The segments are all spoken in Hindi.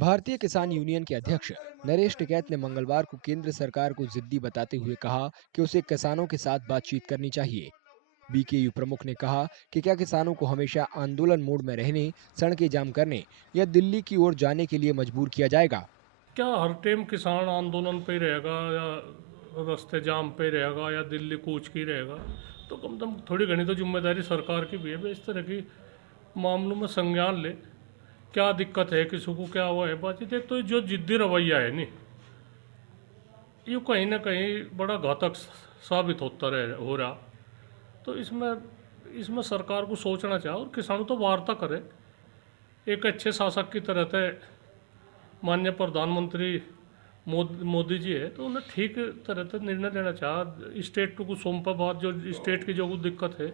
भारतीय किसान यूनियन के अध्यक्ष नरेश टिकैत ने मंगलवार को केंद्र सरकार को जिद्दी बताते हुए कहा कि उसे किसानों के साथ बातचीत करनी चाहिए। बीकेयू प्रमुख ने कहा कि क्या किसानों को हमेशा आंदोलन मोड में रहने, सड़कें जाम करने या दिल्ली की ओर जाने के लिए मजबूर किया जाएगा? क्या हर टाइम किसान आंदोलन पे ही रहेगा या रास्ते जाम पे ही रहेगा या दिल्ली कूच की रहेगा? तो कम से कम थोड़ी घनी तो जिम्मेदारी सरकार की भी है भाई, इस तरह की मामलों में संज्ञान ले। क्या दिक्कत है, किसी को क्या हुआ है, बातचीत। एक तो जो जिद्दी रवैया है नहीं, ये कहीं ना कहीं बड़ा घातक साबित होता हो रहा। तो इसमें इसमें सरकार को सोचना चाहिए और किसानों तो वार्ता करे एक अच्छे शासक की तरह थे। माननीय प्रधानमंत्री मोदी जी है, तो उन्हें ठीक तरह से निर्णय लेना चाहिए। स्टेट को सौंपा बात, जो स्टेट की जो कुछ दिक्कत है।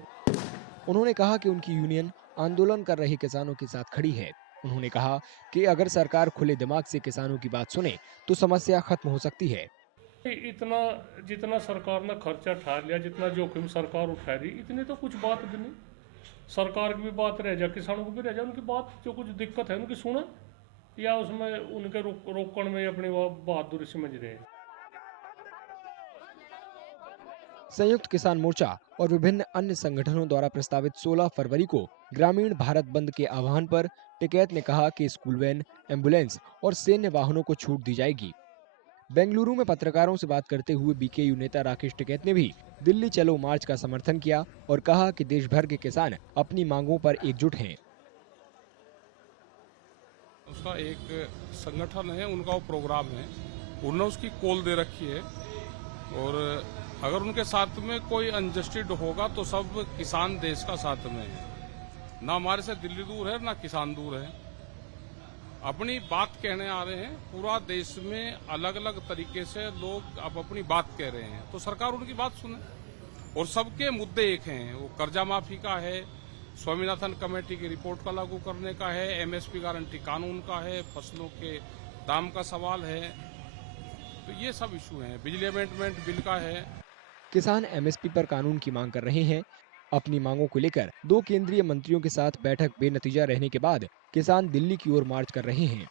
उन्होंने कहा कि उनकी यूनियन आंदोलन कर रहे किसानों के साथ खड़ी है। उन्होंने कहा कि अगर सरकार खुले दिमाग से किसानों की बात सुने तो समस्या खत्म हो सकती है। इतना जितना सरकार ने खर्चा उठा लिया, जितना जोखिम सरकार उठा रही, इतनी तो कुछ बात भी नहीं। सरकार की भी बात रह जाए, किसानों की भी रह जाए, उनकी बात जो कुछ दिक्कत है उनकी सुना, या उसमें उनके रोकण में अपनी बहादुरी समझ रहे हैं। संयुक्त किसान मोर्चा और विभिन्न अन्य संगठनों द्वारा प्रस्तावित 16 फरवरी को ग्रामीण भारत बंद के आह्वान पर टिकैत ने कहा कि स्कूल वैन, एम्बुलेंस और सैन्य वाहनों को छूट दी जाएगी। बेंगलुरु में पत्रकारों से बात करते हुए बीकेयू नेता राकेश टिकैत ने भी दिल्ली चलो मार्च का समर्थन किया और कहा कि देश भर के किसान अपनी मांगों पर एकजुट हैं। उसका एक संगठन है, उनका वो प्रोग्राम है, उन्होंने उसकी कॉल दे रखी है। और अगर उनके साथ में कोई अनजस्टिस होगा तो सब किसान देश का साथ में है। ना हमारे से दिल्ली दूर है, ना किसान दूर है। अपनी बात कहने आ रहे हैं। पूरा देश में अलग अलग तरीके से लोग अब अपनी बात कह रहे हैं, तो सरकार उनकी बात सुने। और सबके मुद्दे एक हैं, वो कर्जा माफी का है, स्वामीनाथन कमेटी की रिपोर्ट का लागू करने का है, एमएसपी गारंटी कानून का है, फसलों के दाम का सवाल है। तो ये सब इशू हैं। बिजली अमेंडमेंट बिल का है। किसान एमएसपी पर कानून की मांग कर रहे हैं। अपनी मांगों को लेकर दो केंद्रीय मंत्रियों के साथ बैठक बेनतीजा रहने के बाद किसान दिल्ली की ओर मार्च कर रहे हैं।